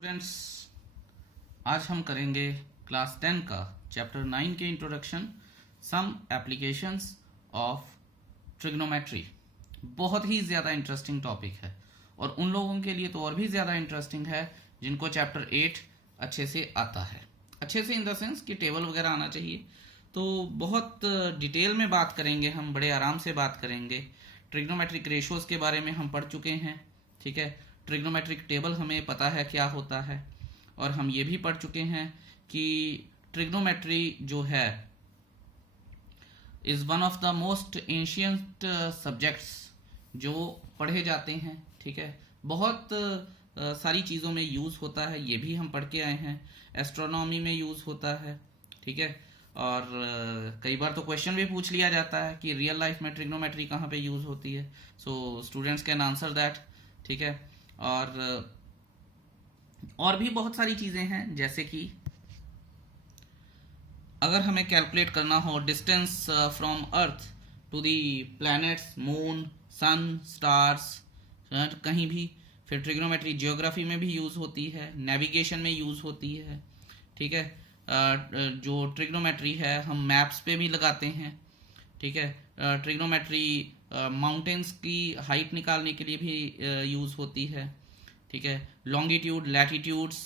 Students, आज हम करेंगे क्लास 10 का चैप्टर 9 के introduction some applications of trigonometry. बहुत ही ज़्यादा इंटरेस्टिंग टॉपिक है और उन लोगों के लिए तो और भी ज़्यादा इंटरेस्टिंग है जिनको चैप्टर 8 अच्छे से आता है। अच्छे से इन द सेंस कि टेबल वगैरह आना चाहिए। तो बहुत डिटेल में बात करेंगे, हम बड़े आराम से बात करेंगे। ट्रिग्नोमेट्रिक रेशोज़ के बारे में हम पढ़ चुके हैं, ठीक है। ट्रिग्नोमेट्रिक टेबल हमें पता है क्या होता है, और हम ये भी पढ़ चुके हैं कि ट्रिग्नोमेट्री जो है is one of the most ancient subjects जो पढ़े जाते हैं, ठीक है। बहुत सारी चीज़ों में यूज़ होता है, ये भी हम पढ़ के आए हैं। एस्ट्रोनॉमी में यूज़ होता है, ठीक है। और कई बार तो क्वेश्चन भी पूछ लिया जाता है कि रियल लाइफ में ट्रिग्नोमेट्री कहाँ पे यूज़ होती है। So students can answer that, ठीक है। और भी बहुत सारी चीज़ें हैं, जैसे कि अगर हमें कैलकुलेट करना हो distance from earth to the planets, moon, sun, stars, कहीं भी, फिर ट्रिग्नोमेट्री जियोग्राफी में भी यूज़ होती है, नेविगेशन में यूज़ होती है, ठीक है। जो ट्रिग्नोमेट्री है हम मैप्स पे भी लगाते हैं, ठीक है। ट्रिग्नोमेट्री माउंटेन्स की हाइट निकालने के लिए भी यूज़ होती है, ठीक है। लॉन्गिट्यूड, लैटिट्यूड्स,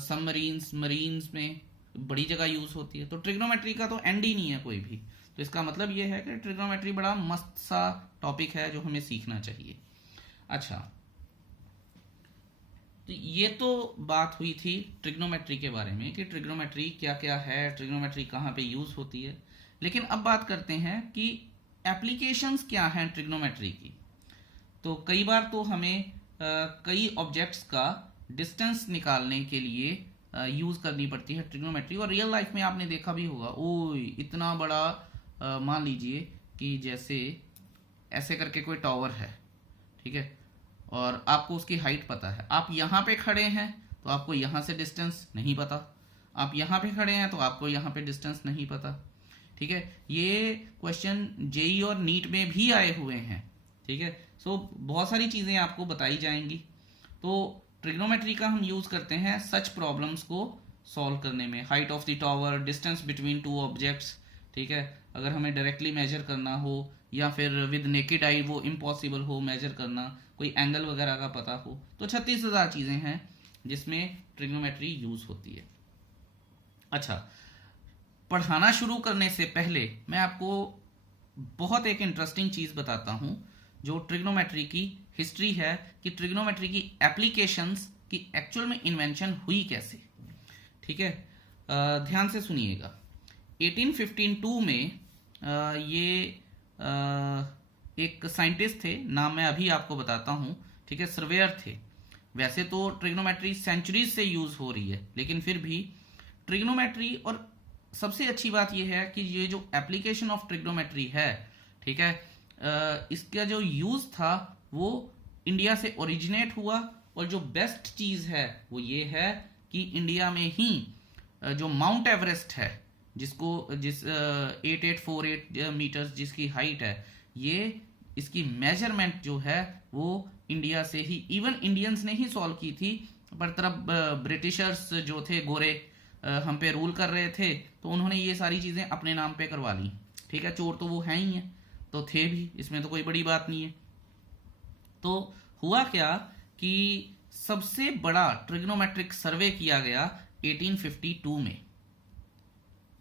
सबमरीन्स, मरीन्स में बड़ी जगह यूज़ होती है। तो ट्रिग्नोमेट्री का तो एंड ही नहीं है कोई भी। तो इसका मतलब ये है कि ट्रिग्नोमेट्री बड़ा मस्त सा टॉपिक है जो हमें सीखना चाहिए। अच्छा, तो ये तो बात हुई थी ट्रिग्नोमेट्री के बारे में कि ट्रिग्नोमेट्री क्या क्या है, ट्रिग्नोमेट्री कहाँ पे यूज़ होती है। लेकिन अब बात करते हैं कि एप्लीकेशंस क्या हैं ट्रिग्नोमेट्री की। तो कई बार तो हमें कई ऑब्जेक्ट्स का डिस्टेंस निकालने के लिए यूज़ करनी पड़ती है ट्रिग्नोमेट्री। और रियल लाइफ में आपने देखा भी होगा, ओह इतना बड़ा मान लीजिए कि जैसे ऐसे करके कोई टावर है, ठीक है, और आपको उसकी हाइट पता है। आप यहाँ पे खड़े हैं तो आपको यहाँ से डिस्टेंस नहीं पता, आप यहाँ पे खड़े हैं तो आपको यहाँ पे डिस्टेंस नहीं पता, ठीक है। ये क्वेश्चन जेई और नीट में भी आए हुए हैं, ठीक है। सो बहुत सारी चीज़ें आपको बताई जाएंगी। तो ट्रिग्नोमेट्री का हम यूज़ करते हैं सच प्रॉब्लम्स को सॉल्व करने में। Height of the tower, distance between two objects, ठीक है। अगर हमें डायरेक्टली मेजर करना हो या फिर विद नेकेड आई वो इम्पॉसिबल हो मेजर करना, कोई एंगल वगैरह का पता हो, तो 36,000 चीज़ें हैं जिसमें ट्रिग्नोमेट्री यूज़ होती है। अच्छा, पढ़ाना शुरू करने से पहले मैं आपको बहुत एक इंटरेस्टिंग चीज़ बताता हूं जो ट्रिग्नोमेट्री की हिस्ट्री है, कि ट्रिग्नोमेट्री की एप्लीकेशंस की एक्चुअल में इन्वेंशन हुई कैसे, ठीक है। ध्यान से सुनिएगा। 1852 में ये एक साइंटिस्ट थे, नाम मैं अभी आपको बताता हूं, ठीक है, सर्वेयर थे। वैसे तो ट्रिग्नोमेट्री सेंचुरीज से यूज़ हो रही है, लेकिन फिर भी ट्रिग्नोमेट्री, और सबसे अच्छी बात यह है कि ये जो एप्लीकेशन ऑफ ट्रिग्नोमेट्री है, ठीक है, इसका जो यूज़ था वो इंडिया से ओरिजिनेट हुआ। और जो बेस्ट चीज़ है वो ये है कि इंडिया में ही जो माउंट एवरेस्ट है, जिस 8848 मीटर्स जिसकी हाइट है, ये इसकी मेजरमेंट जो है वो इंडिया से ही, इवन इंडियंस ने ही सॉल्व की थी। पर तब ब्रिटिशर्स जो थे गोरे हम पे रूल कर रहे थे, तो उन्होंने ये सारी चीज़ें अपने नाम पे करवा ली, ठीक है। चोर तो वो हैं ही हैं, तो थे भी, इसमें तो कोई बड़ी बात नहीं है। तो हुआ क्या कि सबसे बड़ा ट्रिग्नोमेट्रिक सर्वे किया गया 1852 में।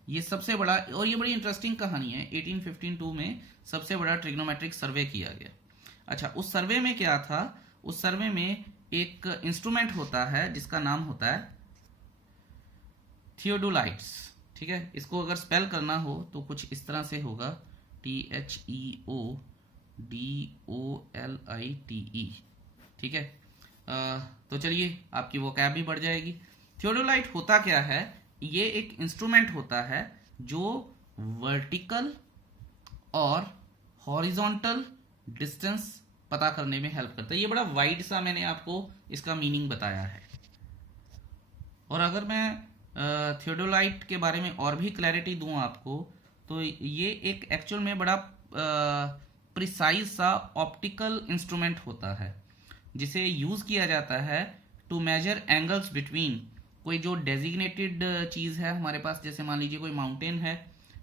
ये सबसे बड़ा, और ये बड़ी इंटरेस्टिंग कहानी है, 1852 में सबसे बड़ा ट्रिग्नोमेट्रिक सर्वे किया गया। अच्छा, उस सर्वे में क्या था? उस सर्वे में एक इंस्ट्रूमेंट होता है जिसका नाम होता है थियोडोलाइट्स, ठीक है। इसको अगर स्पेल करना हो तो कुछ इस तरह से होगा, THEODOLITE, ठीक है। तो चलिए आपकी वो कैब भी बढ़ जाएगी। थियोडोलाइट होता क्या है? ये एक इंस्ट्रूमेंट होता है जो वर्टिकल और हॉरिजॉन्टल डिस्टेंस पता करने में हेल्प करता है। ये बड़ा वाइड सा मैंने आपको इसका मीनिंग बताया है। और अगर मैं थियोडोलाइट के बारे में और भी क्लैरिटी दूं आपको, तो ये एक एक्चुअल में बड़ा प्रिसाइज सा ऑप्टिकल इंस्ट्रूमेंट होता है जिसे यूज़ किया जाता है टू मेजर एंगल्स बिटवीन कोई जो डेजिग्नेटेड चीज़ है हमारे पास, जैसे मान लीजिए कोई माउंटेन है,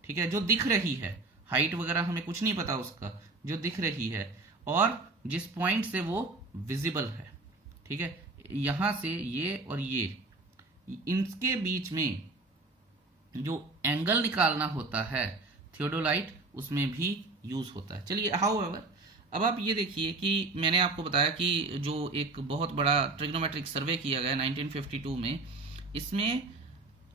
ठीक है, जो दिख रही है, हाइट वगैरह हमें कुछ नहीं पता उसका, जो दिख रही है और जिस पॉइंट से वो विजिबल है, ठीक है, यहां से ये और ये, इनके बीच में जो एंगल निकालना होता है थियोडोलाइट, उसमें भी यूज होता है। चलिए, हाउएवर अब आप ये देखिए कि मैंने आपको बताया कि जो एक बहुत बड़ा ट्रिग्नोमेट्रिक सर्वे किया गया 1952 में, इसमें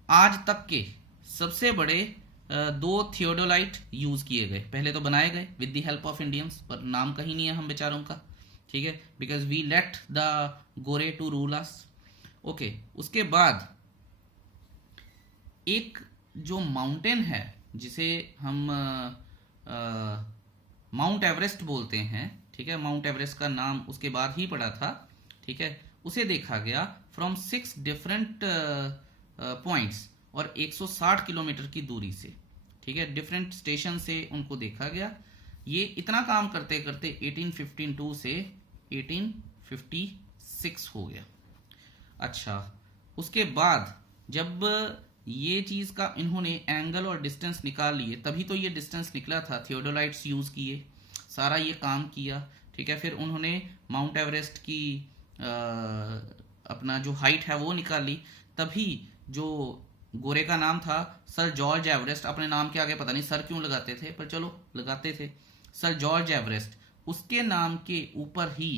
आज तक के सबसे बड़े दो थियोडोलाइट यूज किए गए। पहले तो बनाए गए with the help of Indians, पर नाम कहीं नहीं है हम बेचारों का, ठीक है, because we let the Gore to rule us. Okay, उसके बाद एक जो माउंटेन है जिसे हम माउंट एवरेस्ट बोलते हैं, ठीक है, माउंट एवरेस्ट का नाम उसके बाद ही पड़ा था, ठीक है, उसे देखा गया फ्रॉम 6 डिफरेंट पॉइंट्स और 160 किलोमीटर की दूरी से, ठीक है, डिफरेंट स्टेशन से उनको देखा गया। ये इतना काम करते करते 1852 से 1856 हो गया। अच्छा, उसके बाद जब ये चीज का इन्होंने एंगल और डिस्टेंस निकाल लिए, तभी तो ये डिस्टेंस निकला था, थियोडोलाइट्स यूज किए, सारा ये काम किया, ठीक है, फिर उन्होंने माउंट एवरेस्ट की अपना जो हाइट है वो निकाली, तभी जो गोरे का नाम था सर जॉर्ज एवरेस्ट, अपने नाम के आगे पता नहीं सर क्यों लगाते थे, पर चलो लगाते थे, सर जॉर्ज एवरेस्ट, उसके नाम के ऊपर ही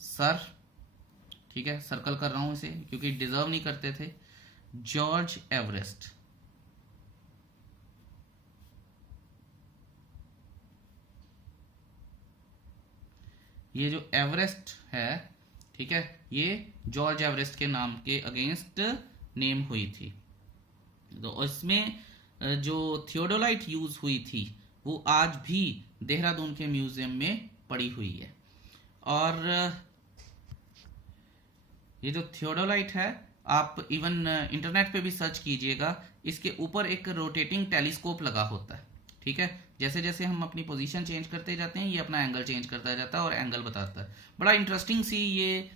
सर, ठीक है, सर्कल कर रहा हूं इसे क्योंकि डिजर्व नहीं करते थे, जॉर्ज एवरेस्ट, ये जो एवरेस्ट है, ठीक है, ये जॉर्ज एवरेस्ट के नाम के अगेंस्ट नेम हुई थी। तो इसमें जो थियोडोलाइट यूज हुई थी वो आज भी देहरादून के म्यूजियम में पड़ी हुई है। और ये जो थियोडोलाइट है, आप इवन इंटरनेट पे भी सर्च कीजिएगा, इसके ऊपर एक रोटेटिंग टेलीस्कोप लगा होता है, ठीक है, जैसे जैसे हम अपनी पोजीशन चेंज करते जाते हैं ये अपना एंगल चेंज करता जाता है और एंगल बताता है। बड़ा इंटरेस्टिंग सी ये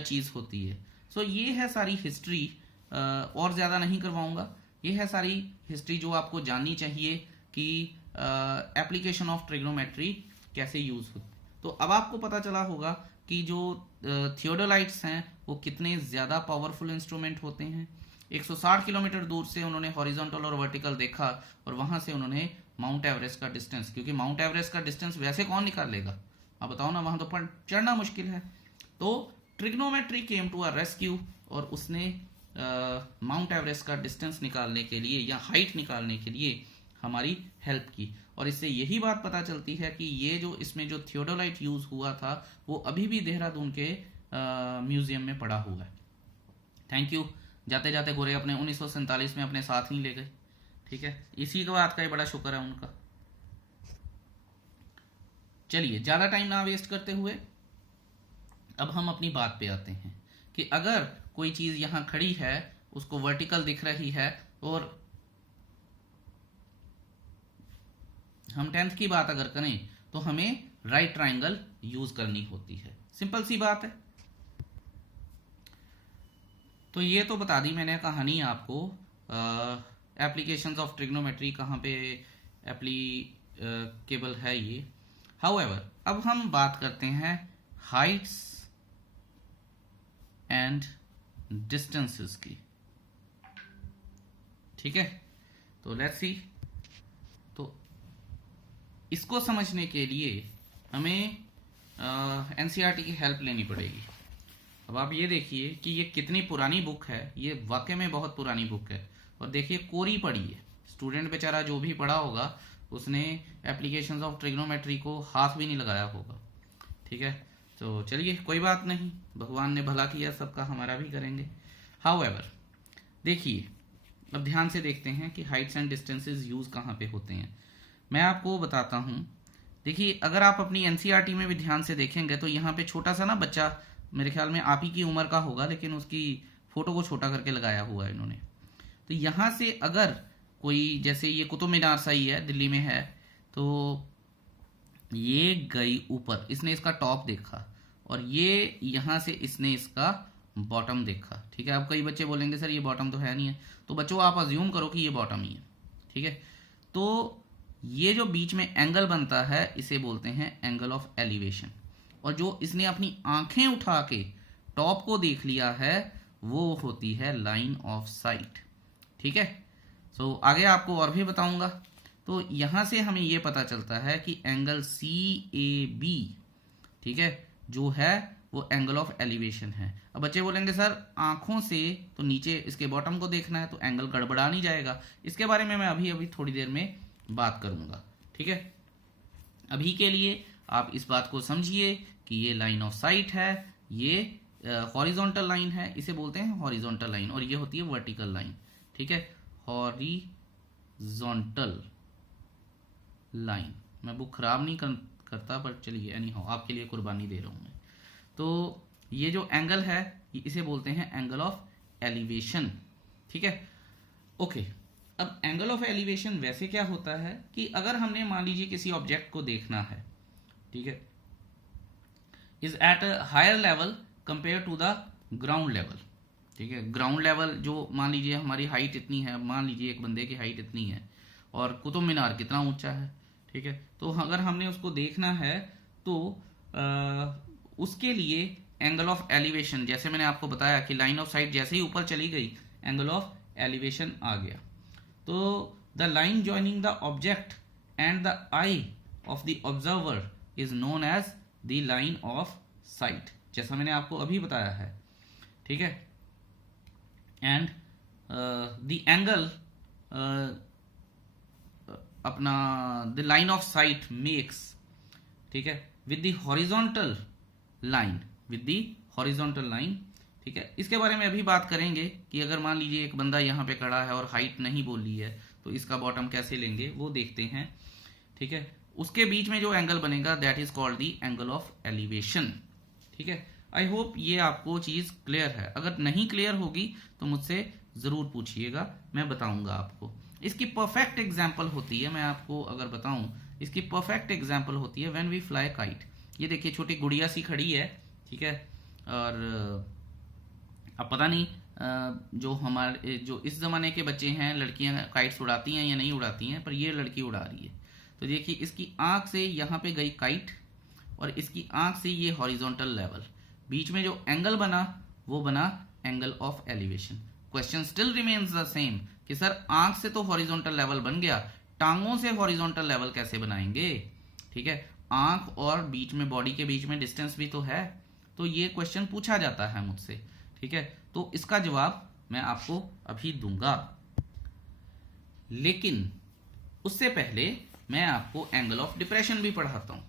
चीज़ होती है। सो ये है सारी हिस्ट्री, और ज़्यादा नहीं करवाऊंगा, ये है सारी हिस्ट्री जो आपको जाननी चाहिए कि एप्लीकेशन ऑफ ट्रिग्नोमेट्री कैसे यूज़ होती। तो अब आपको पता चला होगा कि जो थियोडोलाइट्स हैं वो कितने ज़्यादा पावरफुल इंस्ट्रूमेंट होते हैं। 160 किलोमीटर दूर से उन्होंने हॉरिजॉन्टल और वर्टिकल देखा और वहां से उन्होंने माउंट एवरेस्ट का डिस्टेंस, क्योंकि माउंट एवरेस्ट का डिस्टेंस वैसे कौन निकाल लेगा, आप बताओ ना, वहां तो चढ़ना मुश्किल है। तो trigonometry came to a rescue और उसने माउंट एवरेस्ट का डिस्टेंस निकालने के लिए या हाइट निकालने के लिए हमारी हेल्प की। और इससे यही बात पता चलती है कि ये जो इसमें जो थियोडोलाइट यूज हुआ था वो अभी भी देहरादून के म्यूजियम में पड़ा हुआ है। Thank you. जाते जाते गोरे अपने 1947 में अपने साथ ही ले गए, ठीक है, इसी बात का ही बड़ा शुक्र है उनका। चलिए, ज्यादा टाइम ना वेस्ट करते हुए अब हम अपनी बात पे आते हैं कि अगर कोई चीज यहां खड़ी है, उसको वर्टिकल दिख रही है और हम 10th की बात अगर करें तो हमें राइट ट्राइंगल यूज करनी होती है। सिंपल सी बात है। तो ये तो बता दी मैंने कहानी आपको, एप्लीकेशंस ऑफ ट्रिग्नोमेट्री कहाँ पे एप्लीकेबल है ये। हाउएवर अब हम बात करते हैं हाइट्स एंड डिस्टेंसेस की, ठीक है। तो लेट्स सी, तो इसको समझने के लिए हमें एनसीईआरटी की हेल्प लेनी पड़ेगी। अब आप ये देखिए कि ये कितनी पुरानी बुक है, ये वाकई में बहुत पुरानी बुक है। और देखिए कोरी पड़ी है, स्टूडेंट बेचारा जो भी पढ़ा होगा उसने एप्लीकेशंस ऑफ ट्रिग्नोमेट्री को हाथ भी नहीं लगाया होगा, ठीक है। तो चलिए कोई बात नहीं, भगवान ने भला किया सबका, हमारा भी करेंगे। हाउएवर देखिए, अब ध्यान से देखते हैं कि हाइट्स एंड डिस्टेंसेस यूज कहाँ पे होते हैं। मैं आपको बताता हूँ। देखिए, अगर आप अपनी एनसीईआरटी में भी ध्यान से देखेंगे तो यहाँ पे छोटा सा ना बच्चा, मेरे ख्याल में आप ही की उम्र का होगा, लेकिन उसकी फोटो को छोटा करके लगाया हुआ है इन्होंने। तो यहाँ से अगर कोई, जैसे ये कुतुब मीनार सही है, दिल्ली में है, तो ये गई ऊपर, इसने इसका टॉप देखा और ये यहाँ से इसने इसका बॉटम देखा, ठीक है। अब कई बच्चे बोलेंगे सर ये बॉटम तो है नहीं है, तो बच्चों आप अज्यूम करो कि ये बॉटम ही है, ठीक है। तो ये जो बीच में एंगल बनता है इसे बोलते हैं एंगल ऑफ एलिवेशन, और जो इसने अपनी आंखें उठा के टॉप को देख लिया है वो होती है लाइन ऑफ साइट, ठीक है। सो आगे आपको और भी बताऊंगा। तो यहां से हमें ये पता चलता है कि एंगल CAB, ठीक है, जो है वो एंगल ऑफ एलिवेशन है। अब बच्चे बोलेंगे सर आंखों से तो नीचे इसके बॉटम को देखना है तो एंगल गड़बड़ा नहीं जाएगा, इसके बारे में मैं अभी अभी थोड़ी देर में बात करूंगा, ठीक है। अभी के लिए आप इस बात को समझिए कि ये लाइन ऑफ साइट है, ये हॉरिजॉन्टल लाइन है, इसे बोलते हैं हॉरिजॉन्टल लाइन, और ये होती है वर्टिकल लाइन, ठीक है, हॉरिजॉन्टल लाइन। मैं बुक खराब नहीं करता, पर चलिए एनी हाउ आपके लिए कुर्बानी दे रहा हूं मैं। तो ये जो एंगल है इसे बोलते हैं एंगल ऑफ एलिवेशन, ठीक है। ओके, अब एंगल ऑफ एलिवेशन वैसे क्या होता है कि अगर हमने मान लीजिए किसी ऑब्जेक्ट को देखना है, ठीक है, is at a higher level compare to the ground level, ठीक है। ग्राउंड लेवल जो मान लीजिए हमारी हाइट इतनी है, मान लीजिए एक बंदे की हाइट इतनी है और कुतुब मीनार कितना ऊंचा है, ठीक है। तो अगर हमने उसको देखना है तो उसके लिए एंगल ऑफ एलिवेशन, जैसे मैंने आपको बताया कि लाइन ऑफ साइट जैसे ही ऊपर चली गई एंगल ऑफ एलिवेशन आ गया। तो the line joining the object and the eye of the observer is known as the line of sight, जैसा मैंने आपको अभी बताया है, ठीक है। एंड द एंगल अपना the line of sight makes, ठीक है, with the horizontal line, with the horizontal line, ठीक है। इसके बारे में अभी बात करेंगे कि अगर मान लीजिए एक बंदा यहाँ पे खड़ा है और हाइट नहीं बोल रही है तो इसका बॉटम कैसे लेंगे वो देखते हैं, ठीक है। उसके बीच में जो एंगल बनेगा that is called the angle of elevation, ठीक है। आई होप ये आपको चीज क्लियर है, अगर नहीं क्लियर होगी तो मुझसे जरूर पूछिएगा, मैं बताऊंगा आपको। इसकी परफेक्ट एग्जाम्पल होती है, मैं आपको अगर बताऊं, इसकी परफेक्ट एग्जाम्पल होती है व्हेन वी फ्लाई काइट। ये देखिए छोटी गुड़िया सी खड़ी है, ठीक है, और अब पता नहीं जो हमारे जो इस जमाने के बच्चे हैं लड़कियां काइट्स उड़ाती हैं या नहीं उड़ाती हैं, पर ये लड़की उड़ा रही है। तो देखिए इसकी आंख से यहाँ पे गई काइट और इसकी आंख से ये हॉरिजॉन्टल लेवल, बीच में जो एंगल बना वो बना angle of elevation. Question still remains the same कि सर आंख से तो हॉरिजॉन्टल लेवल बन गया, टांगों से हॉरिजॉन्टल लेवल कैसे बनाएंगे, ठीक है। आंख और बीच में बॉडी के बीच में डिस्टेंस भी तो है, तो ये क्वेश्चन पूछा जाता है मुझसे, ठीक है। तो इसका जवाब मैं आपको अभी दूंगा, लेकिन उससे पहले मैं आपको एंगल ऑफ डिप्रेशन भी पढ़ाता हूं।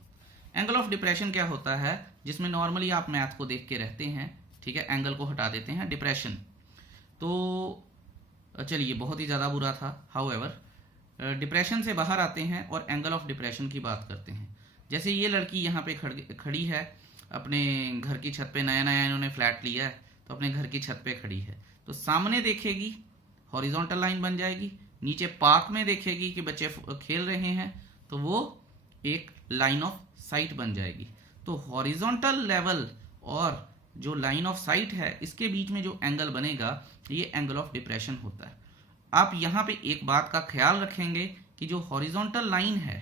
एंगल ऑफ डिप्रेशन क्या होता है, जिसमें नॉर्मली आप मैथ को देख के रहते हैं, ठीक है, एंगल को हटा देते हैं, डिप्रेशन। तो चलिए बहुत ही ज़्यादा बुरा था, हाउएवर डिप्रेशन से बाहर आते हैं और एंगल ऑफ डिप्रेशन की बात करते हैं। जैसे ये लड़की यहाँ पे खड़ी है, अपने घर की छत पे, नया नया इन्होंने फ्लैट लिया है तो अपने घर की छत पे खड़ी है, तो सामने देखेगी हॉरिजॉन्टल लाइन बन जाएगी, नीचे पार्क में देखेगी कि बच्चे खेल रहे हैं तो वो एक लाइन ऑफ साइट बन जाएगी। तो हॉरिजॉन्टल लेवल और जो लाइन ऑफ साइट है इसके बीच में जो एंगल बनेगा ये एंगल ऑफ डिप्रेशन होता है। आप यहाँ पे एक बात का ख्याल रखेंगे कि जो हॉरिजॉन्टल लाइन है,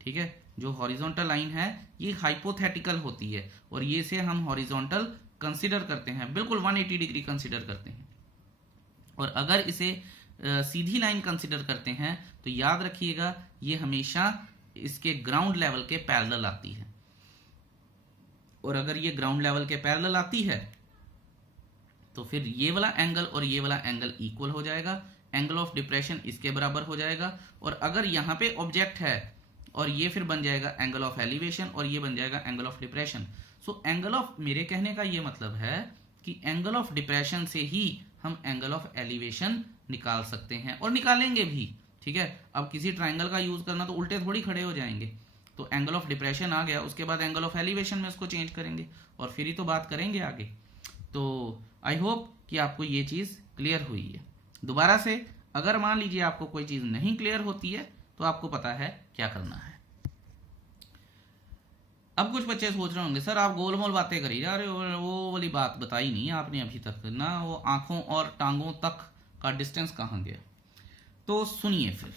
ठीक है, जो हॉरिजॉन्टल लाइन है ये हाइपोथेटिकल होती है और ये से हम हॉरिजॉन्टल कंसीडर करते हैं, बिल्कुल 180 डिग्री कंसीडर करते हैं। और अगर इसे सीधी लाइन कंसीडर करते हैं तो याद रखिएगा ये हमेशा इसके ग्राउंड लेवल के पैरेलल आती है, और अगर ये ग्राउंड लेवल के पैरेलल आती है तो फिर ये वाला एंगल और ये वाला एंगल इक्वल हो जाएगा, एंगल ऑफ डिप्रेशन इसके बराबर हो जाएगा। और अगर यहाँ पे ऑब्जेक्ट है और ये फिर बन जाएगा एंगल ऑफ एलिवेशन और ये बन जाएगा angle of depression. So angle of, मेरे कहने का ये मतलब है कि एंगल ऑफ डिप्रेशन से ही हम एंगल ऑफ एलिवेशन निकाल सकते हैं और निकालेंगे भी, ठीक है। अब किसी ट्राइंगल का यूज करना तो उल्टे थोड़ी खड़े हो जाएंगे, तो एंगल ऑफ डिप्रेशन आ गया, उसके बाद एंगल ऑफ एलिवेशन में उसको चेंज करेंगे और फिर ही तो बात करेंगे आगे। तो आई होप कि आपको ये चीज क्लियर हुई है। दोबारा से अगर मान लीजिए आपको कोई चीज नहीं क्लियर होती है तो आपको पता है क्या करना है। अब कुछ बच्चे सोच रहे होंगे सर आप गोलमोल बातें करी जा रहे हो, वो वाली बात बताई नहीं आपने अभी तक ना, वो आंखों और टांगों तक का डिस्टेंस कहाँ गया। तो सुनिए, फिर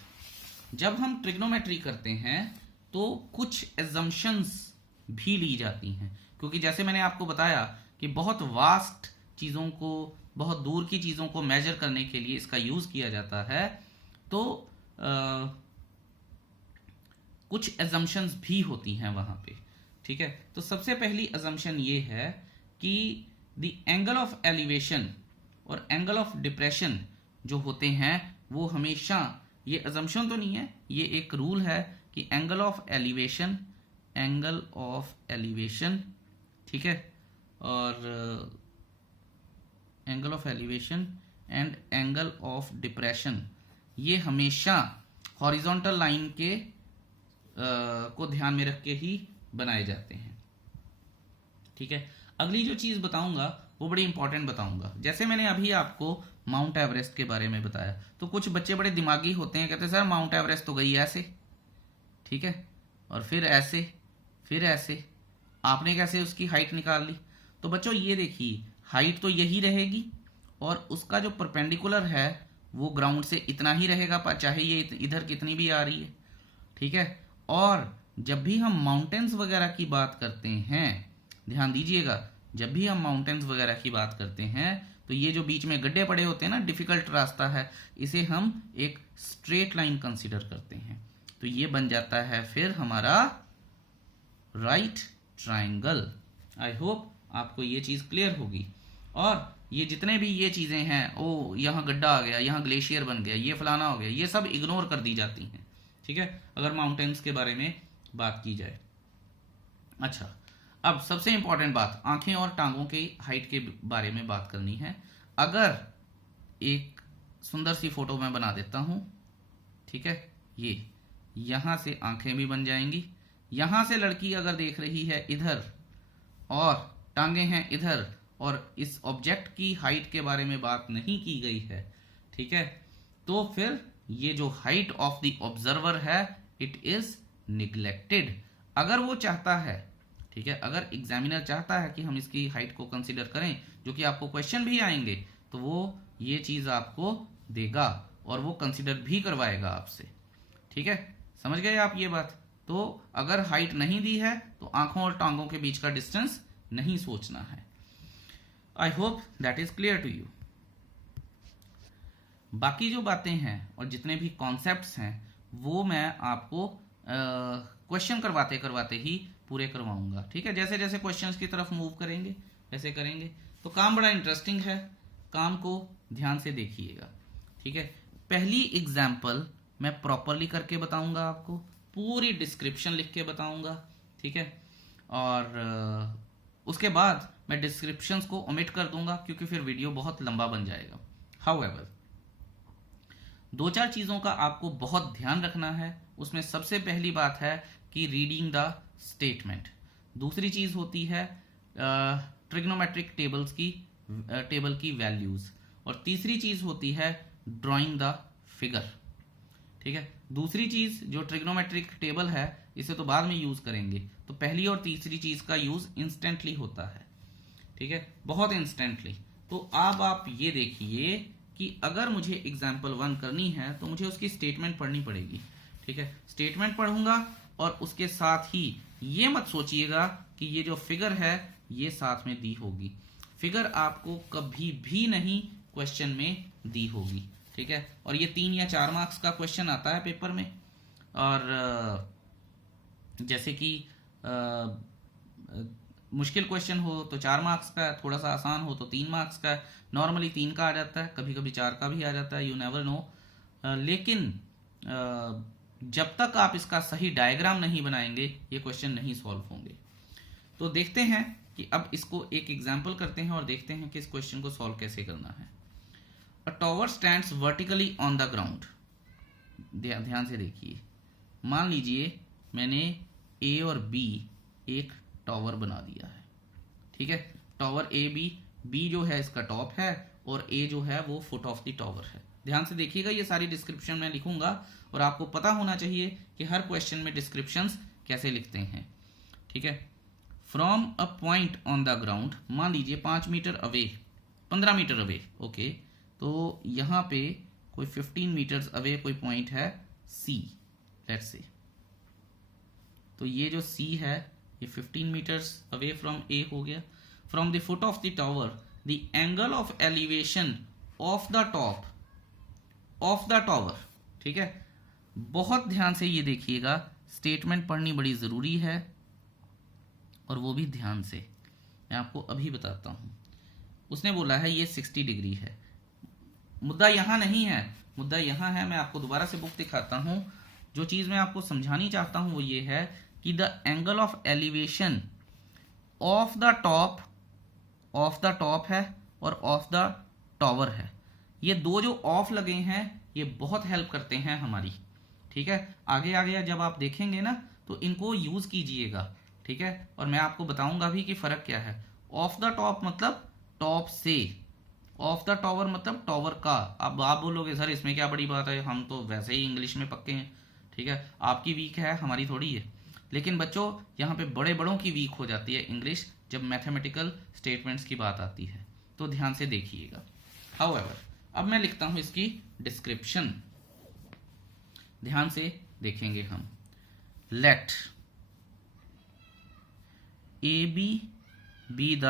जब हम ट्रिग्नोमेट्री करते हैं तो कुछ एजम्पशंस भी ली जाती हैं, क्योंकि जैसे मैंने आपको बताया कि बहुत वास्ट चीज़ों को, बहुत दूर की चीज़ों को मेजर करने के लिए इसका यूज़ किया जाता है। तो कुछ एजम्पशंस भी होती हैं वहाँ पे, ठीक है। तो सबसे पहली अजम्पशन ये है कि द एंगल ऑफ एलिवेशन और एंगल ऑफ डिप्रेशन जो होते हैं वो हमेशा, ये अजम्पशन तो नहीं है, ये एक रूल है कि एंगल ऑफ एलिवेशन, ठीक है, और angle of elevation and angle of depression ये हमेशा हॉरिजॉन्टल लाइन के को ध्यान में रख के ही बनाए जाते हैं, ठीक है। अगली जो चीज़ बताऊंगा वो बड़ी इंपॉर्टेंट बताऊंगा। जैसे मैंने अभी आपको माउंट एवरेस्ट के बारे में बताया, तो कुछ बच्चे बड़े दिमागी होते हैं, कहते हैं सर माउंट एवरेस्ट तो गई ऐसे, ठीक है, और फिर ऐसे, फिर ऐसे, आपने कैसे उसकी हाइट निकाल ली। तो बच्चों ये देखिए, हाइट तो यही रहेगी और उसका जो परपेंडिकुलर है वो ग्राउंड से इतना ही रहेगा, चाहे ये इधर कितनी भी आ रही है, ठीक है। और जब भी हम माउंटेन्स वगैरह की बात करते हैं, ध्यान दीजिएगा, जब भी हम माउंटेन्स वगैरह की बात करते हैं तो ये जो बीच में गड्ढे पड़े होते हैं ना, डिफिकल्ट रास्ता है, इसे हम एक स्ट्रेट लाइन कंसीडर करते हैं। तो ये बन जाता है फिर हमारा राइट ट्रायंगल। आई होप आपको ये चीज़ क्लियर होगी। और ये जितने भी ये चीज़ें हैं, ओ यहाँ गड्ढा आ गया, यहाँ ग्लेशियर बन गया, ये फलाना हो गया, ये सब इग्नोर कर दी जाती हैं, ठीक है, अगर माउंटेन्स के बारे में बात की जाए। अच्छा, अब सबसे इंपॉर्टेंट बात, आंखें और टांगों की हाइट के बारे में बात करनी है। अगर एक सुंदर सी फोटो मैं बना देता हूं, ठीक है, ये यहां से आंखें भी बन जाएंगी, यहां से लड़की अगर देख रही है इधर और टांगे हैं इधर, और इस ऑब्जेक्ट की हाइट के बारे में बात नहीं की गई है, ठीक है, तो फिर ये जो हाइट ऑफ द ऑब्जर्वर है इट इज निग्लेक्टेड। अगर वो चाहता है, ठीक है, अगर एग्जामिनर चाहता है कि हम इसकी हाइट को कंसीडर करें, जो कि आपको क्वेश्चन भी आएंगे, तो वो ये चीज आपको देगा और वो कंसीडर भी करवाएगा आपसे, ठीक है, समझ गए आप ये बात। तो अगर हाइट नहीं दी है तो आंखों और टांगों के बीच का डिस्टेंस नहीं सोचना है। I hope that is clear to you. बाकी जो बातें हैं और जितने भी कॉन्सेप्ट्स हैं वो मैं आपको क्वेश्चन करवाते करवाते ही पूरे करवाऊंगा, ठीक है। जैसे जैसे क्वेश्चंस की तरफ मूव करेंगे वैसे करेंगे। तो काम बड़ा इंटरेस्टिंग है, काम को ध्यान से देखिएगा, ठीक है। पहली एग्जाम्पल मैं प्रॉपरली करके बताऊंगा आपको, पूरी डिस्क्रिप्शन लिख के बताऊंगा, ठीक है, और उसके बाद मैं डिस्क्रिप्शंस को ओमिट कर दूंगा क्योंकि फिर वीडियो बहुत लंबा बन जाएगा। हाउएवर, दो चार चीज़ों का आपको बहुत ध्यान रखना है। उसमें सबसे पहली बात है कि रीडिंग द स्टेटमेंट, दूसरी चीज़ होती है ट्रिग्नोमेट्रिक टेबल की वैल्यूज़, और तीसरी चीज़ होती है ड्राइंग द फिगर, ठीक है। दूसरी चीज़ जो ट्रिग्नोमेट्रिक टेबल है इसे तो बाद में यूज़ करेंगे, तो पहली और तीसरी चीज़ का यूज़ इंस्टेंटली होता है, ठीक है, बहुत इंस्टेंटली। तो अब आप ये देखिए कि अगर मुझे एग्जाम्पल 1 करनी है तो मुझे उसकी स्टेटमेंट पढ़नी पड़ेगी, ठीक है। स्टेटमेंट पढ़ूंगा और उसके साथ ही ये मत सोचिएगा कि ये जो फिगर है ये साथ में दी होगी। फिगर आपको कभी भी नहीं क्वेश्चन में दी होगी, ठीक है। और ये 3 या 4 मार्क्स का क्वेश्चन आता है पेपर में, और जैसे कि मुश्किल क्वेश्चन हो तो 4 मार्क्स का, थोड़ा सा आसान हो तो 3 मार्क्स का, नॉर्मली 3 का आ जाता है, कभी कभी 4 का भी आ जाता है, यू नेवर नो। लेकिन जब तक आप इसका सही डायग्राम नहीं बनाएंगे ये क्वेश्चन नहीं सॉल्व होंगे। तो देखते हैं कि अब इसको एक एग्जाम्पल करते हैं और देखते हैं कि इस क्वेश्चन को सॉल्व कैसे करना है। A tower stands vertically on the ground, ध्यान से देखिए, मान लीजिए मैंने ए और बी एक टॉवर बना दिया है, ठीक है, टॉवर ए बी जो है इसका टॉप है और ए जो है वो फुट ऑफ द टॉवर है। ध्यान से देखिएगा, ये सारी डिस्क्रिप्शन मैं लिखूंगा और आपको पता होना चाहिए कि हर क्वेश्चन में डिस्क्रिप्शंस कैसे लिखते हैं। ठीक है, from a point on the ground, मान लीजिए 5 metre away, 15 metre away, okay, तो यहाँ पे कोई 15 मीटर्स अवे कोई पॉइंट है सी, लेट्स से, तो ये जो सी है ये 15 मीटर्स अवे फ्रॉम ए हो गया। From the foot of the tower the angle of elevation of the top of the tower, ठीक है, बहुत ध्यान से ये देखिएगा, स्टेटमेंट पढ़नी बड़ी ज़रूरी है और वो भी ध्यान से, मैं आपको अभी बताता हूँ। उसने बोला है ये 60 डिग्री है, मुद्दा यहाँ नहीं है, मुद्दा यहाँ है। मैं आपको दोबारा से बुक दिखाता हूँ। जो चीज़ मैं आपको समझानी चाहता हूँ वो ये है कि the angle of elevation of the top है और ऑफ द टावर है। ये दो जो ऑफ लगे हैं ये बहुत हेल्प करते हैं हमारी, ठीक है। आगे आगे जब आप देखेंगे ना तो इनको यूज़ कीजिएगा, ठीक है, और मैं आपको बताऊंगा भी कि फ़र्क क्या है। ऑफ द टॉप मतलब टॉप से, ऑफ द टावर मतलब टावर का। अब आप बोलोगे सर इसमें क्या बड़ी बात है, हम तो वैसे ही इंग्लिश में पक्के हैं, ठीक है, आपकी वीक है हमारी थोड़ी है। लेकिन बच्चों यहाँ पे बड़े बड़ों की वीक हो जाती है इंग्लिश जब मैथमेटिकल स्टेटमेंट्स की बात आती है, तो ध्यान से देखिएगा। हाउएवर, अब मैं लिखता हूँ इसकी डिस्क्रिप्शन, ध्यान से देखेंगे हम। Let A B the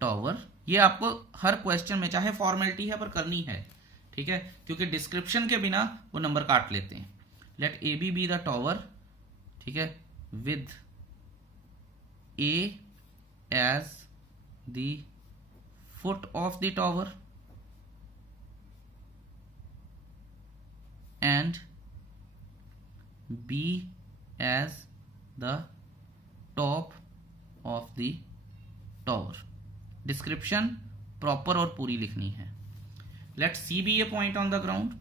tower, ये आपको हर क्वेश्चन में, चाहे फॉर्मेलिटी है पर करनी है, ठीक है, क्योंकि डिस्क्रिप्शन के बिना वो नंबर काट लेते हैं। Let A B the tower, ठीक है, with A as the foot of the tower and B as the top of the tower. Description proper और पूरी लिखनी है। Let C be a point on the ground,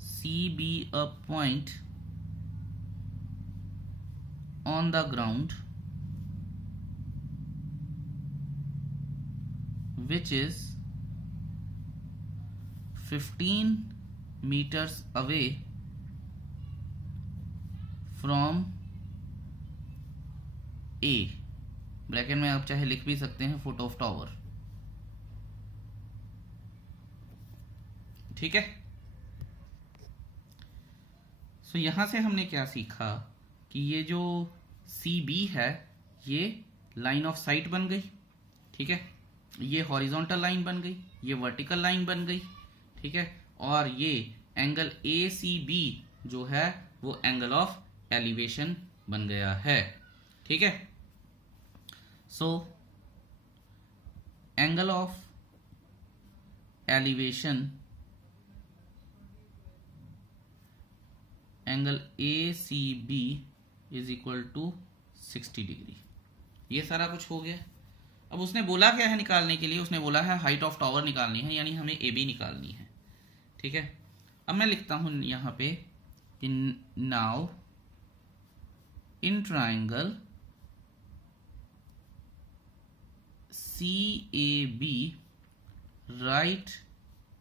C be a point on the ground which is 15 meters away from A, bracket में आप चाहे लिख भी सकते हैं फुट ऑफ टावर, ठीक है। सो यहां से हमने क्या सीखा कि ये जो सी बी है ये लाइन ऑफ साइट बन गई, ठीक है, ये हॉरिजॉन्टल लाइन बन गई, ये वर्टिकल लाइन बन गई, ठीक है, और ये एंगल ए सी बी जो है वो एंगल ऑफ एलिवेशन बन गया है, ठीक है। So angle of elevation, angle A C B is equal to 60 degree. ये सारा कुछ हो गया। अब उसने बोला क्या है निकालने के लिए, उसने बोला है हाइट ऑफ टावर निकालनी है, यानी हमें ए बी निकालनी है, ठीक है। अब मैं लिखता हूं यहां पे in now in triangle C A B right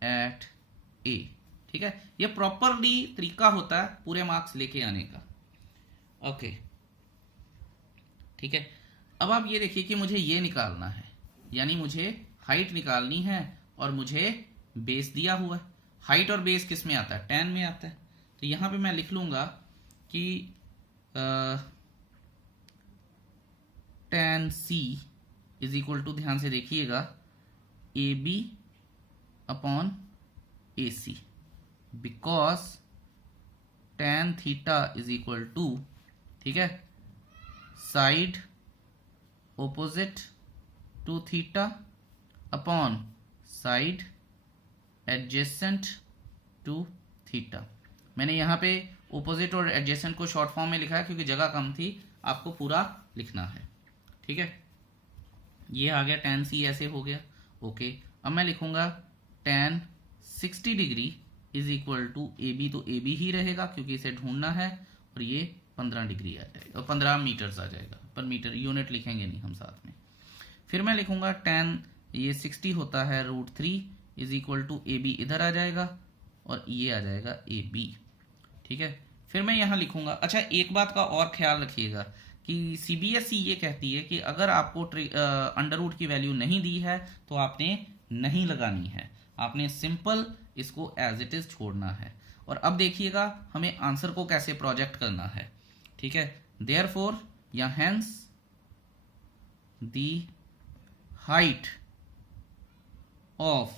at A, ठीक है। ये प्रॉपरली तरीका होता है पूरे मार्क्स लेके आने का, ओके, ठीक है। अब आप ये देखिए कि मुझे ये निकालना है, यानी मुझे हाइट निकालनी है और मुझे बेस दिया हुआ है। हाइट और बेस किस में आता है, tan में आता है। तो यहां पे मैं लिख लूंगा कि tan c is equal to, ध्यान से देखिएगा, A B upon A C, because tan theta is equal to, ठीक है, side opposite to theta upon side adjacent to theta। मैंने यहाँ पे opposite और adjacent को शॉर्ट फॉर्म में लिखा है क्योंकि जगह कम थी, आपको पूरा लिखना है, ठीक है। ये आ गया tan c, ऐसे हो गया, ओके। अब मैं लिखूंगा tan 60 degree is equal to A B, तो ए बी ही रहेगा क्योंकि इसे ढूंढना है, और ये 15 डिग्री आ जाएगा और 15 मीटर्स आ जाएगा, पर मीटर यूनिट लिखेंगे नहीं हम साथ में। फिर मैं लिखूंगा tan, ये 60 होता है √3 is equal to A B, इधर आ जाएगा और ये आ जाएगा ए बी, ठीक है। फिर मैं यहाँ लिखूंगा। अच्छा, एक बात का और ख्याल रखिएगा कि सीबीएसई ये कहती है कि अगर आपको अंडर रूट की वैल्यू नहीं दी है तो आपने नहीं लगानी है, आपने सिंपल इसको एज इट इज छोड़ना है। और अब देखिएगा हमें आंसर को कैसे प्रोजेक्ट करना है, ठीक है। देयरफॉर या hence the height of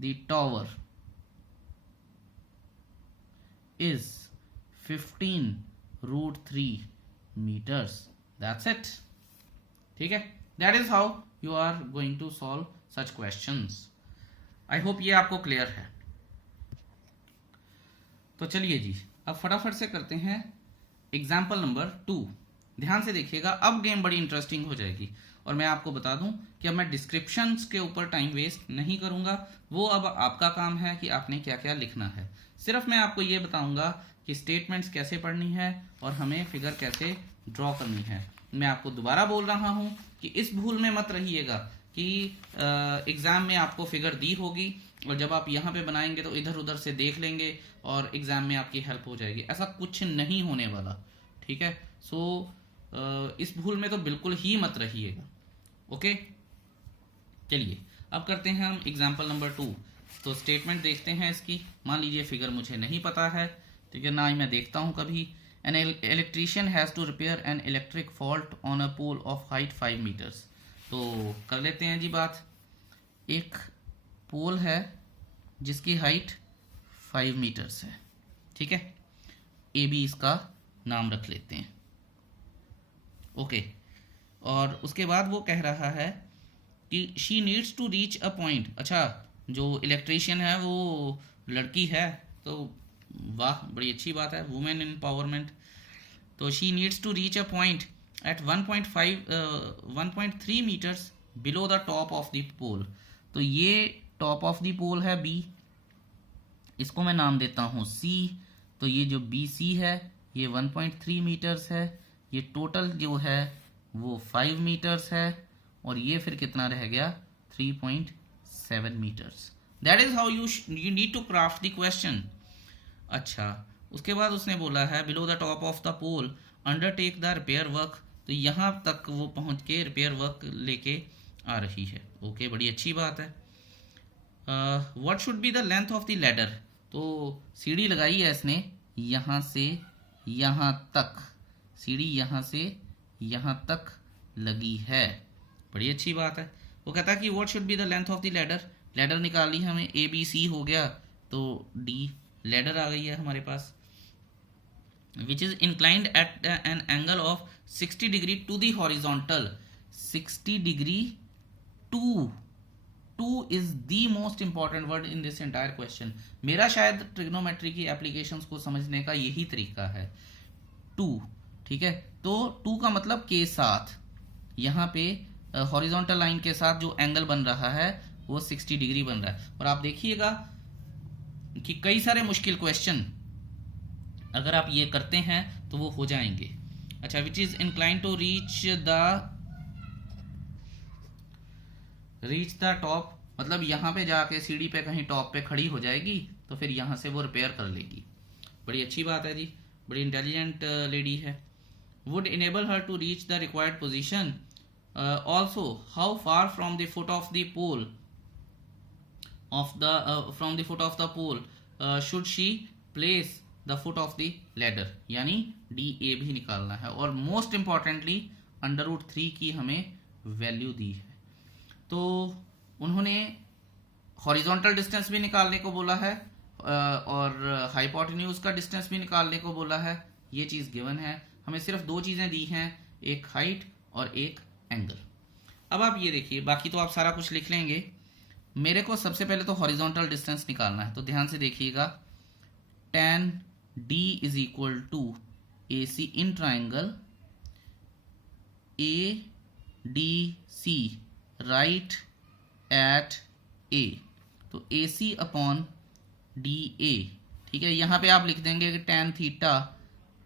the tower is 15√3 meters. That's it. ठीक है, that is how you are going to solve such questions. I hope ये आपको क्लियर है। तो चलिए जी, अब फटाफट से करते हैं एग्जाम्पल नंबर 2। ध्यान से देखिएगा, अब गेम बड़ी इंटरेस्टिंग हो जाएगी। और मैं आपको बता दूं कि अब मैं डिस्क्रिप्शंस के ऊपर टाइम वेस्ट नहीं करूंगा, वो अब आपका काम है कि आपने क्या क्या लिखना है। सिर्फ मैं आपको ये बताऊंगा कि स्टेटमेंट्स कैसे पढ़नी है और हमें फिगर कैसे ड्रॉ करनी है। मैं आपको दोबारा बोल रहा हूं कि इस भूल में मत रहिएगा कि एग्जाम में आपको फिगर दी होगी और जब आप यहाँ पे बनाएंगे तो इधर उधर से देख लेंगे और एग्जाम में आपकी हेल्प हो जाएगी। ऐसा कुछ नहीं होने वाला, ठीक है। सो इस भूल में तो बिल्कुल ही मत रहिएगा, ओके। चलिए अब करते हैं हम एग्जाम्पल नंबर 2। तो स्टेटमेंट देखते हैं इसकी। मान लीजिए फिगर मुझे नहीं पता है, ठीक है, ना ही मैं देखता हूं कभी। An electrician has to repair an electric fault on a pole of height 5 metres. तो कर लेते हैं जी बात। एक पोल है जिसकी हाइट 5 मीटर्स है, ठीक है। ए बी इसका नाम रख लेते हैं, ओके। और उसके बाद वो कह रहा है कि she needs to reach a point. अच्छा, जो इलेक्ट्रीशियन है वो लड़की है, तो वाह बड़ी अच्छी बात है, वुमेन एम्पावरमेंट। तो she needs to reach a point at 1.3 metres below the top of the pole. तो ये टॉप ऑफ द पोल है बी, इसको मैं नाम देता हूँ सी। तो ये जो बी सी है ये 1.3 मीटर्स है, ये टोटल जो है वो 5 मीटर्स है, और ये फिर कितना रह गया 3.7 metres. That is how you need to craft the question. अच्छा, उसके बाद उसने बोला है below the top of the pole undertake the repair work. तो यहाँ तक वो पहुँच के रिपेयर वर्क लेके आ रही है, ओके, बड़ी अच्छी बात है। What should be the length of the ladder. तो सीढ़ी लगाई है इसने यहाँ से यहाँ तक, सीढ़ी यहाँ से यहाँ तक लगी है, बड़ी अच्छी बात है। वो कहता है कि what should be the length of the ladder. Ladder निकाली हमें, ए बी सी हो गया तो डी लैडर आ गई है हमारे पास। Which is inclined at an angle of 60 degree to the horizontal. 60 degree to is the most important word in this entire question. मेरा शायद ट्रिग्नोमेट्री की एप्लीकेशंस को समझने का यही तरीका है, टू, ठीक है। तो टू का मतलब के साथ, यहाँ पे हॉरिजॉन्टल लाइन के साथ जो एंगल बन रहा है वो 60 डिग्री बन रहा है। और आप देखिएगा कि कई सारे मुश्किल क्वेश्चन अगर आप ये करते हैं तो वो हो जाएंगे। अच्छा, which is incline to reach the top, मतलब यहाँ पे जाके सीढ़ी पे कहीं टॉप पे खड़ी हो जाएगी तो फिर यहाँ से वो रिपेयर कर लेगी, बड़ी अच्छी बात है जी, बड़ी इंटेलिजेंट लेडी है। Would enable her to reach the required position. Also how far from the foot of the pole should she place the foot of the ladder, यानी डी ए भी निकालना है। और मोस्ट इंपॉर्टेंटली √3 की हमें value दी है। तो उन्होंने हॉरिजॉन्टल डिस्टेंस भी निकालने को बोला है और हाइपोटेन्यूज का डिस्टेंस भी निकालने को बोला है। ये चीज गिवन है, हमें सिर्फ दो चीजें दी हैं, एक हाइट और एक एंगल। अब आप ये देखिए, बाकी तो आप सारा कुछ लिख लेंगे, मेरे को सबसे पहले तो हॉरिजॉन्टल डिस्टेंस निकालना है। तो ध्यान से देखिएगा, tan D is equal to AC in triangle ADC right at A। तो AC अपॉन DA, ठीक है। यहाँ पे आप लिख देंगे कि tan theta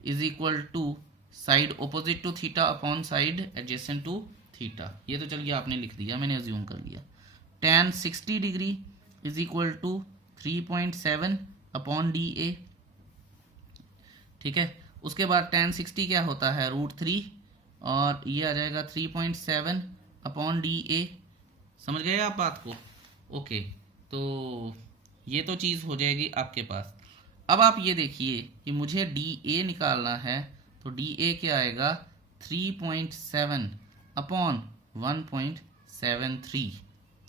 is equal to side opposite to theta upon side adjacent to theta. ये तो चलिए आपने लिख दिया, मैंने अज्यूम कर लिया। tan 60 degree is equal to 3.7 upon DA। ठीक है। उसके बाद tan 60 क्या होता है, √3, और ये आ जाएगा 3.7 अपॉन DA। समझ गए आप बात को? ओके, तो ये तो चीज़ हो जाएगी आपके पास। अब आप ये देखिए कि मुझे DA निकालना है, तो DA क्या आएगा, 3.7 अपॉन 1.73।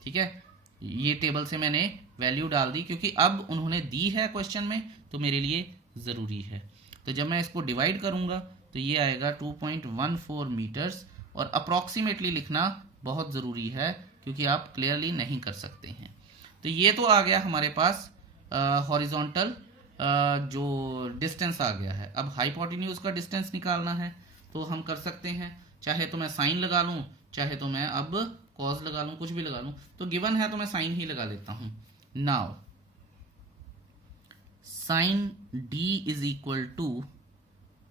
ठीक है, ये टेबल से मैंने वैल्यू डाल दी क्योंकि अब उन्होंने दी है क्वेश्चन में, तो मेरे लिए ज़रूरी है। तो जब मैं इसको डिवाइड करूंगा तो ये आएगा 2.14 मीटर्स, और अप्रॉक्सीमेटली लिखना बहुत ज़रूरी है क्योंकि आप क्लियरली नहीं कर सकते हैं। तो ये तो आ गया हमारे पास हॉरिजॉन्टल जो डिस्टेंस आ गया है। अब हाइपोटेन्यूज का डिस्टेंस निकालना है, तो हम कर सकते हैं, चाहे तो मैं साइन लगा लूँ, चाहे तो मैं अब कॉस लगा लूँ, कुछ भी लगा लूँ। तो गिवन है तो मैं साइन ही लगा लेता हूँ। Now sine D is equal to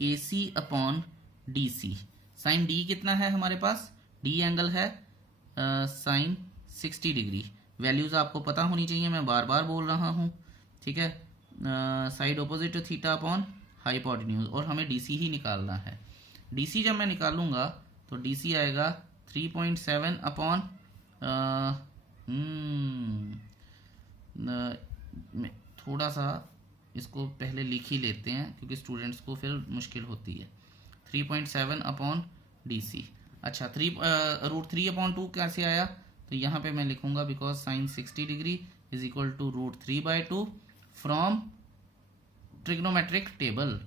AC upon DC। Sine D कितना है हमारे पास, D एंगल है साइन 60 डिग्री। वैल्यूज आपको पता होनी चाहिए, मैं बार बार बोल रहा हूँ। ठीक है, side opposite to theta upon hypotenuse, और हमें DC ही निकालना है। DC जब मैं निकालूंगा तो DC आएगा 3.7 अपॉन थोड़ा सा इसको पहले लिख ही लेते हैं क्योंकि स्टूडेंट्स को फिर मुश्किल होती है। 3.7 अपॉन DC। अच्छा, √3 अपॉन 2 कैसे आया, तो यहाँ पे मैं लिखूंगा because sine 60 degree is equal to √3/2 from trigonometric table,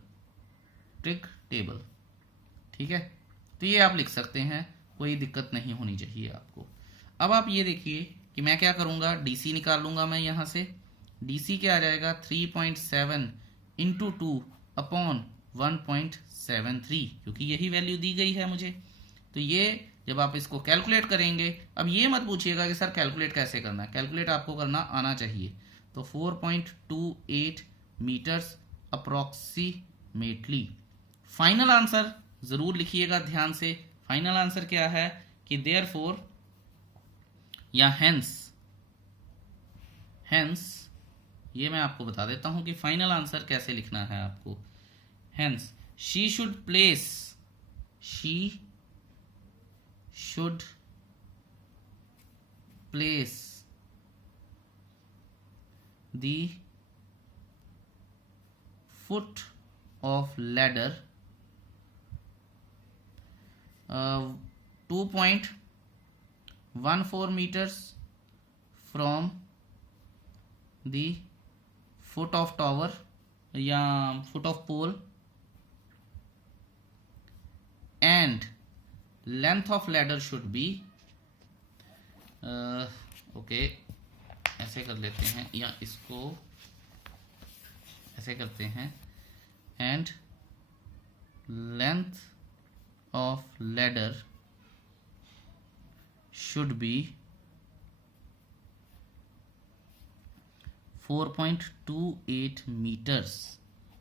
trig table. ठीक है, तो ये आप लिख सकते हैं, कोई दिक्कत नहीं होनी चाहिए आपको। अब आप ये देखिए कि मैं क्या करूंगा, DC निकाल लूंगा मैं यहाँ से। DC क्या आ जाएगा, 3.7 इंटू 2 अपॉन 1.73, क्योंकि यही वैल्यू दी गई है मुझे। तो ये जब आप इसको कैलकुलेट करेंगे, अब ये मत पूछिएगा कि सर कैलकुलेट कैसे करना है, कैलकुलेट आपको करना आना चाहिए। तो 4.28 मीटर्स अप्रॉक्सीमेटली। फाइनल आंसर जरूर लिखिएगा ध्यान से। फाइनल आंसर क्या है कि देयरफॉर या हेंस ये मैं आपको बता देता हूं कि फाइनल आंसर कैसे लिखना है आपको। Hence she should place the foot of ladder 2.14 meters from the foot of tower या foot of pole, and length of ladder should be okay ऐसे कर लेते हैं या इसको ऐसे करते हैं, and length of ladder should be 4.28 meters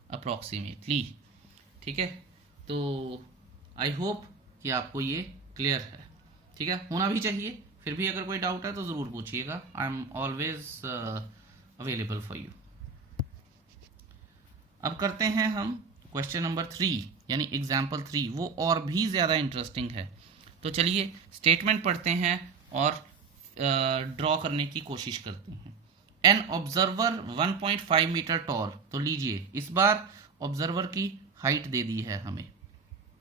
approximately। ठीक है, तो आई होप कि आपको ये क्लियर है। ठीक है, होना भी चाहिए। फिर भी अगर कोई डाउट है तो ज़रूर पूछिएगा, I am always available for you. अब करते हैं हम क्वेश्चन नंबर 3 यानी एग्जाम्पल 3, वो और भी ज़्यादा इंटरेस्टिंग है। तो चलिए स्टेटमेंट पढ़ते हैं और ड्रॉ करने की कोशिश करते हैं। एन ऑब्जर्वर 1.5 मीटर टॉल, तो लीजिए इस बार ऑब्जर्वर की हाइट दे दी है हमें,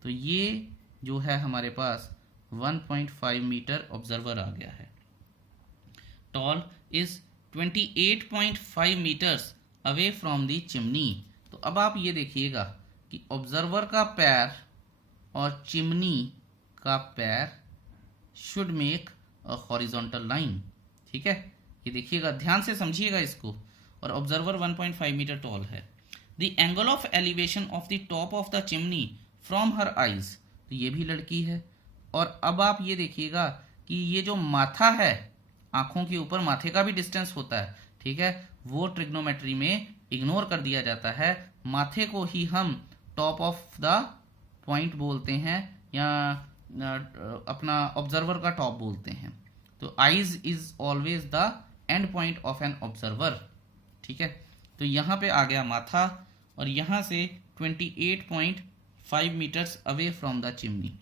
तो ये जो है हमारे पास 1.5 मीटर ऑब्जर्वर आ गया है। Tall is 28.5 metres away from the chimney. तो अब आप ये देखिएगा कि ऑब्जर्वर का पैर और चिमनी का पैर should make a horizontal line. ठीक है, ये देखिएगा, ध्यान से समझिएगा इसको। और ऑब्जर्वर 1.5 मीटर टॉल है। The angle of elevation of the top of the chimney from her eyes, तो ये भी लड़की है। और अब आप ये देखिएगा कि ये जो माथा है, आंखों के ऊपर माथे का भी डिस्टेंस होता है। ठीक है, वो ट्रिग्नोमेट्री में इग्नोर कर दिया जाता है। माथे को ही हम टॉप ऑफ द पॉइंट बोलते हैं या अपना ऑब्जर्वर का टॉप बोलते हैं। तो eyes is always the end point of an observer. ठीक है, तो यहाँ पे आ गया माथा और यहाँ से 28.5 metres away from the chimney.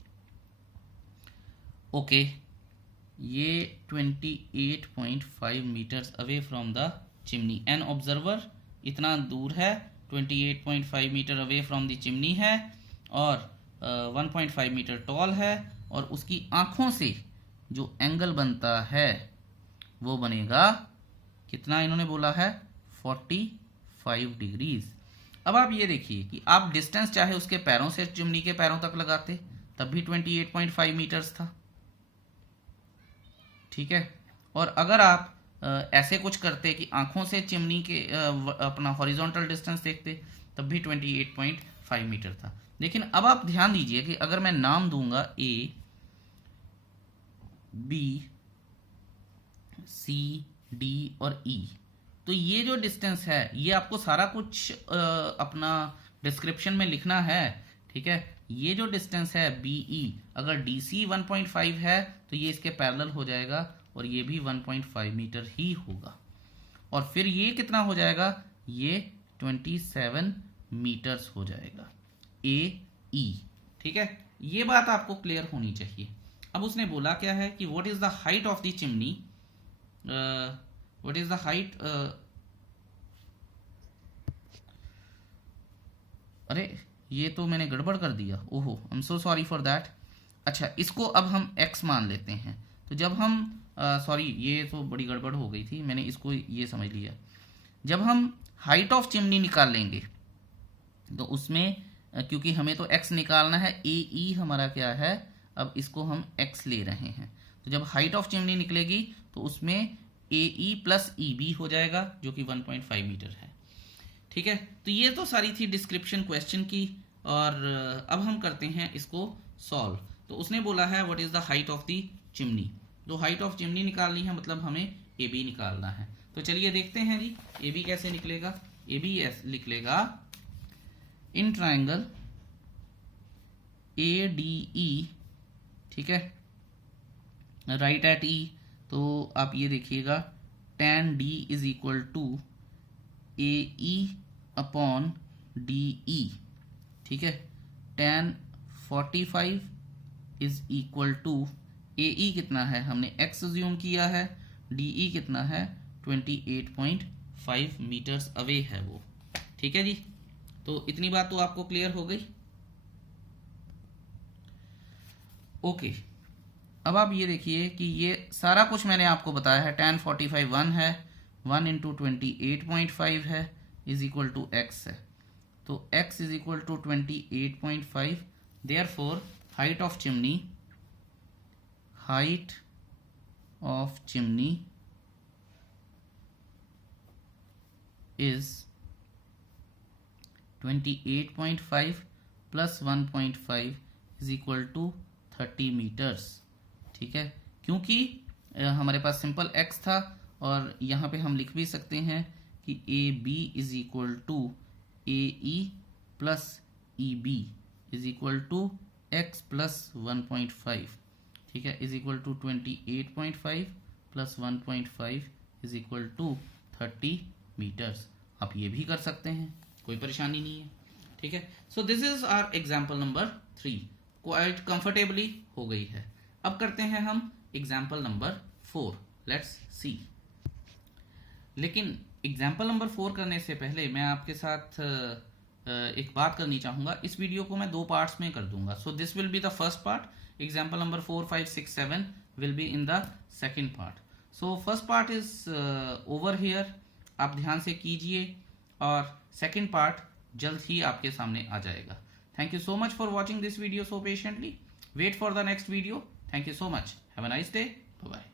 Okay, ये 28.5 metres away from the chimney. An observer इतना दूर है, 28.5 metre away from the chimney है और 1.5 मीटर टॉल है, और उसकी आंखों से जो एंगल बनता है वो बनेगा कितना, इन्होंने बोला है 45 डिग्रीज। अब आप ये देखिए कि आप डिस्टेंस चाहे उसके पैरों से चिमनी के पैरों तक लगाते तब भी 28.5 मीटर्स था, ठीक है। और अगर आप ऐसे कुछ करते कि आंखों से चिमनी के अपना हॉरिजॉन्टल डिस्टेंस देखते तब भी 28.5 मीटर था। लेकिन अब आप ध्यान दीजिए कि अगर मैं नाम दूंगा A, B, C, D और E, तो ये जो डिस्टेंस है ये आपको सारा कुछ अपना डिस्क्रिप्शन में लिखना है, ठीक है। ये जो डिस्टेंस है BE, अगर DC 1.5 है तो ये इसके पैरेलल हो जाएगा और ये भी 1.5 मीटर ही होगा, और फिर ये कितना हो जाएगा, ये 27 मीटर्स हो जाएगा AE, ठीक है। ये बात आपको क्लियर होनी चाहिए। अब उसने बोला क्या है कि what is the height of the chimney, what is the height, अरे ये तो मैंने गड़बड़ कर दिया, ओहो, I am so sorry for that. अच्छा, इसको अब हम x मान लेते हैं। तो जब हम सॉरी, ये तो बड़ी गड़बड़ हो गई थी, मैंने इसको ये समझ लिया। जब हम हाइट ऑफ चिमनी निकाल लेंगे तो उसमें क्योंकि हमें तो x निकालना है, AE हमारा क्या है, अब इसको हम x ले रहे हैं। तो जब हाइट ऑफ चिमनी निकलेगी तो उसमें AE प्लस EB हो जाएगा जो कि 1.5 मीटर है, ठीक है। तो ये तो सारी थी डिस्क्रिप्शन क्वेश्चन की, और अब हम करते हैं इसको सॉल्व। तो उसने बोला है what is the height of the chimney, तो हाइट ऑफ चिमनी निकालनी है, मतलब हमें AB निकालना है। तो चलिए देखते हैं जी AB कैसे निकलेगा। AB निकलेगा इन ट्राइंगल ADE, ठीक है, राइट एट E। तो आप ये देखिएगा tan D is equal to AE upon DE, ठीक है। tan 45 is equal to AE कितना है, हमने x अज्यूम किया है, DE कितना है 28.5 मीटर्स अवे है वो, ठीक है जी। तो इतनी बात तो आपको क्लियर हो गई। ओके, अब आप ये देखिए कि ये सारा कुछ मैंने आपको बताया है। tan 45 1 है, 1 इंटू 28.5 है इज इक्वल टू x है, तो x is equal to 28.5। Therefore height of chimney, height of chimney is 28.5 plus 1.5 is equal to 30 metres, ठीक है। क्योंकि हमारे पास सिंपल x था और यहाँ पे हम लिख भी सकते हैं कि AB is equal to AE plus EB is equal to x plus 1.5, ठीक है, is equal to 28.5 plus 1.5 is equal to 30 metres. आप ये भी कर सकते हैं, कोई परेशानी नहीं है, ठीक है। So this is our example number 3, quite comfortably हो गई है। अब करते हैं हम एग्जाम्पल नंबर 4, लेट्स सी। लेकिन एग्जाम्पल नंबर 4 करने से पहले मैं आपके साथ एक बात करनी चाहूँगा। इस वीडियो को मैं 2 पार्ट्स में कर दूंगा। So this will be the first part, example number 4, 5, 6, 7 will be in the second part. So first part is over here, आप ध्यान से कीजिए, और सेकेंड पार्ट जल्द ही आपके सामने आ जाएगा। Thank you so much for watching this video so patiently. Wait for the next video. Thank you so much. Have a nice day. Bye-bye.